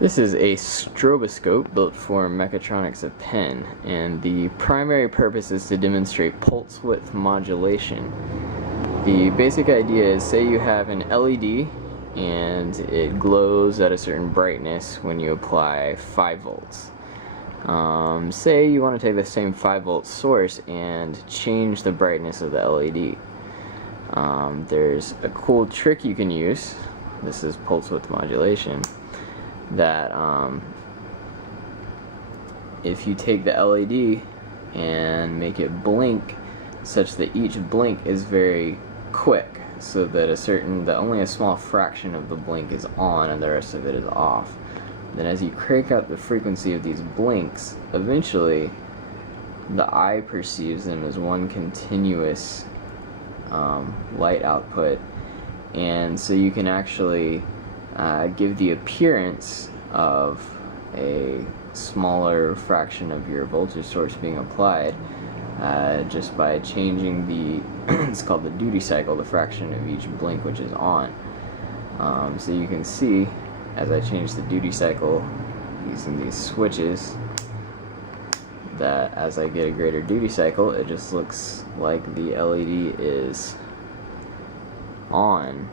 This is a stroboscope built for mechatronics of Penn, and the primary purpose is to demonstrate pulse width modulation. The basic idea is, say you have an LED and it glows at a certain brightness when you apply 5 volts. Say you want to take the same 5 volt source and change the brightness of the LED. There's a cool trick you can use. This is pulse width modulation. That if you take the LED and make it blink such that each blink is very quick, so that only a small fraction of the blink is on and the rest of it is off, then as you crank up the frequency of these blinks, eventually the eye perceives them as one continuous light output, and so you can actually give the appearance of a smaller fraction of your voltage source being applied just by changing the it's called the duty cycle, the fraction of each blink which is on. So you can see as I change the duty cycle using these switches that as I get a greater duty cycle, it just looks like the LED is on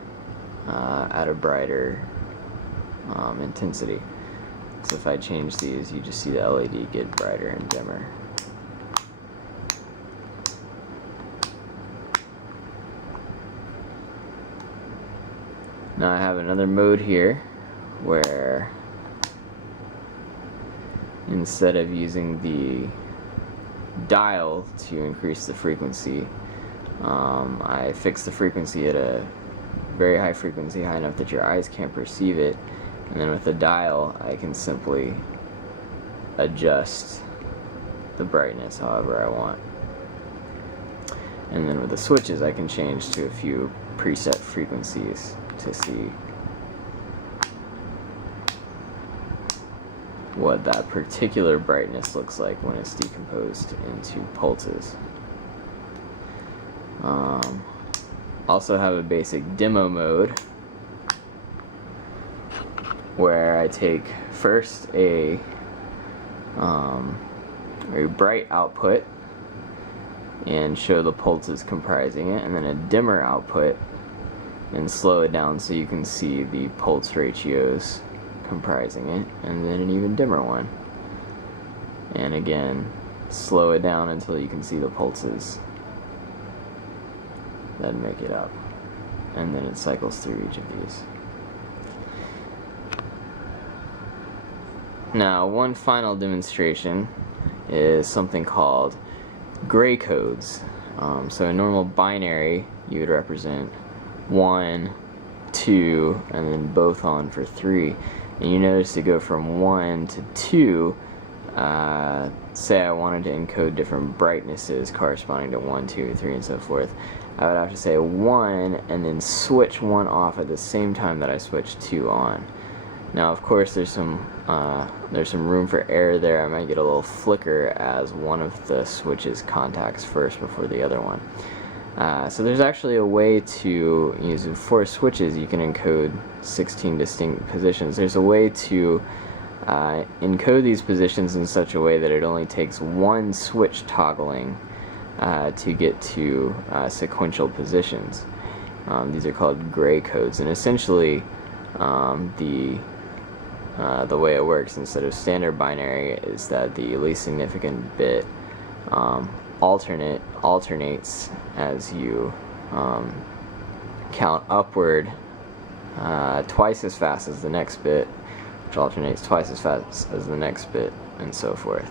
at a brighter intensity. So if I change these, you just see the LED get brighter and dimmer. Now I have another mode here where instead of using the dial to increase the frequency, I fix the frequency at a very high frequency, high enough that your eyes can't perceive it, and then with the dial I can simply adjust the brightness however I want. And then with the switches I can change to a few preset frequencies to see what that particular brightness looks like when it's decomposed into pulses. Also have a basic demo mode where I take first a bright output and show the pulses comprising it, and then a dimmer output and slow it down so you can see the pulse ratios comprising it, and then an even dimmer one, and again slow it down until you can see the pulses that make it up, and then it cycles through each of these. Now one final demonstration is something called gray codes. So in normal binary you would represent 1, 2, and then both on for 3. And you notice to go from 1 to 2, say I wanted to encode different brightnesses corresponding to 1, 2, 3, and so forth, I would have to say 1 and then switch 1 off at the same time that I switch 2 on. Now of course there's some room for error there. I might get a little flicker as one of the switches contacts first before the other one. So there's actually a way to, using 4 switches you can encode 16 distinct positions. There's a way to encode these positions in such a way that it only takes 1 switch toggling to get to sequential positions. These are called gray codes, and essentially the way it works instead of standard binary is that the least significant bit alternates as you count upward twice as fast as the next bit, which alternates twice as fast as the next bit, and so forth.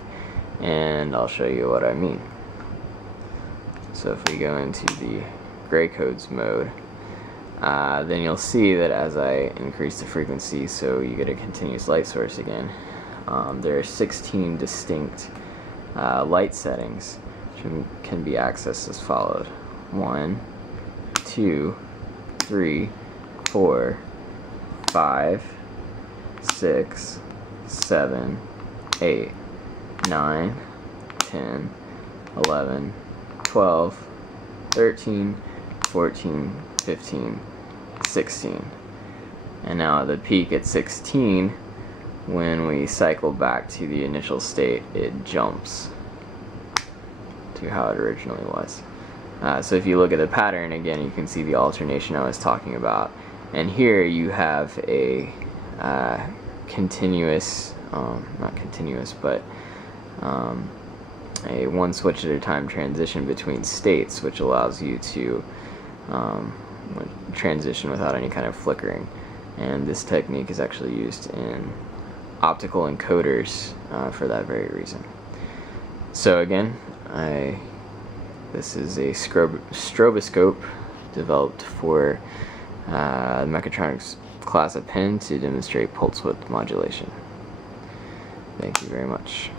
And I'll show you what I mean. So if we go into the gray codes mode, then you'll see that as I increase the frequency, so you get a continuous light source again, there are 16 distinct light settings which can be accessed as followed: 1, 2, 3, 4, 5, 6, 7, 8, 9, 10, 11, 12, 13, 14, 15, 16. And now at the peak at 16, when we cycle back to the initial state, it jumps to how it originally was. So if you look at the pattern again, you can see the alternation I was talking about, and here you have a continuous, not continuous, but a one switch at a time transition between states, which allows you to transition without any kind of flickering. And this technique is actually used in optical encoders for that very reason. So again, this is a stroboscope developed for the mechatronics class at Penn to demonstrate pulse width modulation. Thank you very much.